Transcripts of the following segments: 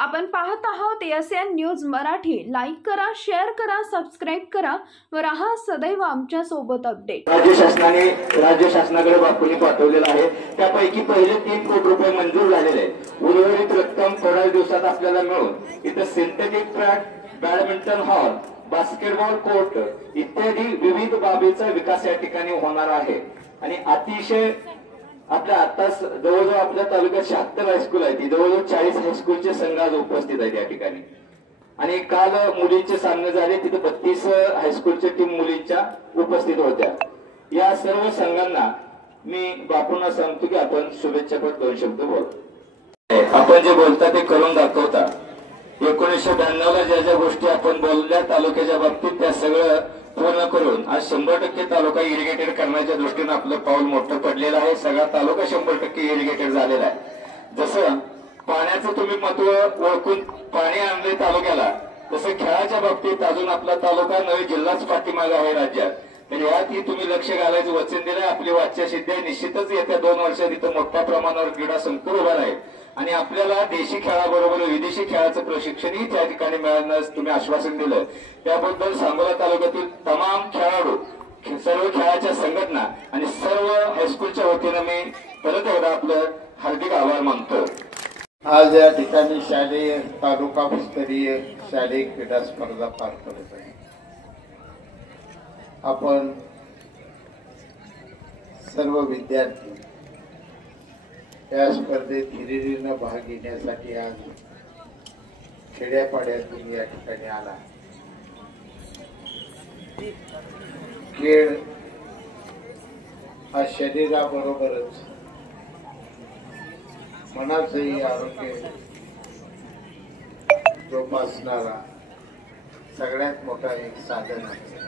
आपण पाहत आहोत एएसएन न्यूज मराठी। लाईक करा, शेअर करा, सबस्क्राइब करा व राहा सदैव आमच्या सोबत अपडेट। राज्य शासनाकडे बापूंनी पाठवलेला आहे। त्यापैकी पहिले 3 कोटी रुपये मंजूर झालेले आहेत। उर्वरित रक्कम थोड्या दिवसात आपल्याला मिळून इथे synthetic track, badminton hall, basketball court इत्यादी विविध बाबीचा विकास या ठिकाणी होणार आहे। आणि अतिशय आपल्या आताच जवळजवळ आपल्या तालुक्यात 76 हायस्कूल आहेत, जवळजवळ 40 हायस्कूलचे संघ आज उपस्थित आहेत या ठिकाणी। आणि काल मुलींचे सामने झाले, तिथे 32 हायस्कूलच्या टीम मुलींच्या उपस्थित होत्या। या सर्व संघांना मी बापूंना सांगतो की आपण शुभेच्छापत्र 2 शब्द बोल। आपण जे बोलता ते करून दाखवता। 1992 ला ज्या गोष्टी आपण बोलल्या तालुक्याच्या बाबतीत त्या सगळं पूर्ण करून आज 100% तालुका इरिगेटेड करण्याच्या दृष्टीने आपलं पाऊल मोठं पडलेलं आहे। सगळा तालुका 100% इरिगेटेड झालेला आहे। जसं पाण्याचं तुम्ही महत्व ओळखून पाणी आणले तालुक्याला, तसं खेळाच्या बाबतीत अजून आपला तालुका नवे जिल्हाच पाठीमागे आहे राज्यात। तर यातही तुम्ही लक्ष घालायचं वचन दिलंय। आपली वाच्यसिद्धी आहे, निश्चितच येत्या 2 वर्षात इथं मोठ्या प्रमाणावर क्रीडा संकुल उभा राहील आणि आपल्याला देशी खेळाबरोबर विदेशी खेळाचं प्रशिक्षणही त्या ठिकाणी मिळण्यास तुम्ही आश्वासन दिलं। त्याबद्दल सांगोला तालुक्यातील तमाम खेळाडू, सर्व खेळाच्या संघटना आणि सर्व हायस्कूलच्या वतीनं मी परत एकदा आपलं हार्दिक आभार मानतो। आज या ठिकाणी शालेय तालुका स्तरीय शालेय क्रीडा स्पर्धा पार पडत आहे। आपण सर्व विद्यार्थी या स्पर्धेत हिरिरीने भाग घेण्यासाठी आज खेड्यापाड्यातून या ठिकाणी आला। खेळ हा शरीराबरोबरच मनाचंही आरोग्य जोपासणारा सगळ्यात मोठा एक साधन आहे।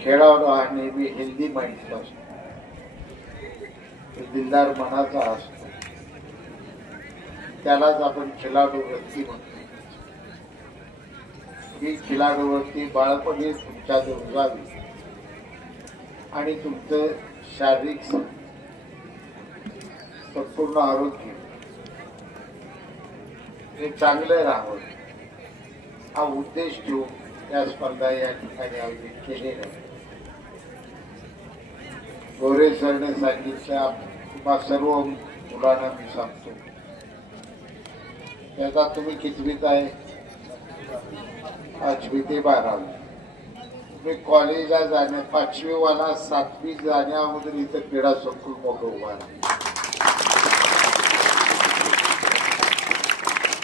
खेळाडू हा नेहमी हेल्दी माइंडचा असतो, दिलदार मनाचा असतो, त्यालाच आपण खिलाडू वृत्ती म्हणतो। ही खिलाडू वृत्ती बाळपणी तुमच्या रुजावी आणि तुमचं शारीरिक संपूर्ण आरोग्य हे चांगलं राहावं हा उद्देश ठेवून या स्पर्धा या ठिकाणी आयोजित केलेल्या आहे। गोरे सरने सांगितलं, तुम्हा सर्व मुलांना मी सांगतो, त्याचा तुम्ही कितवीत आहे? 8वी ते 12वी। तुम्ही कॉलेजला जाण्या 5वी वाला 7वी जाण्या अगोदर इथं क्रीडा संकुल मोठं उभा आहे।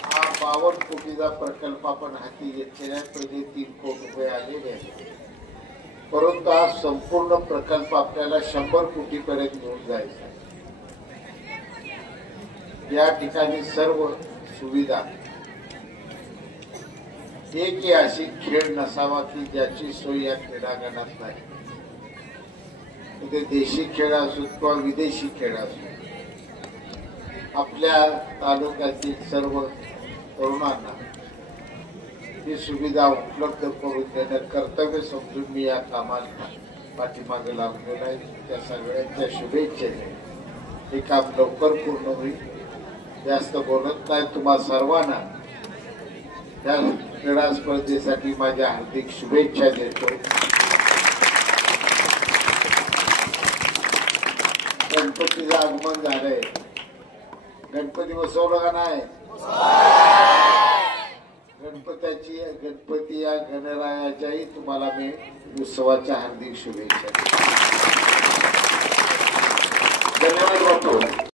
हा 52 कोटीचा प्रकल्प आपण हाती घेतलेला आहे। पहिले 3 कोटी रुपये आलेले आहेत, परंतु हा संपूर्ण प्रकल्प आपल्याला 100 कोटीपर्यंत घेऊन जायचा आहे। या ठिकाणी सर्व सुविधा, एकही अशी खेळ नसावा की ज्याची सोय या क्रीडांगणात नाही। ते देशी खेळ असो किंवा विदेशी खेळ असो, आपल्या तालुक्यातील सर्व तरुणांना ही सुविधा उपलब्ध करून देणं कर्तव्य समजून मी या कामाला पाठीमागे लागलेला आहे। त्या सगळ्यांच्या शुभेच्छेने हे काम लवकर पूर्ण होईल। जास्त बोलत नाही, तुम्हा सर्वांना त्या क्रीडा स्पर्धेसाठी माझ्या हार्दिक शुभेच्छा देतो। गणपतीचं आगमन झालंय, गणपती बसवलं का नाही? गणपती या गणरायाच्याही तुम्हाला मी उत्सवाच्या हार्दिक शुभेच्छा। धन्यवाद बापू।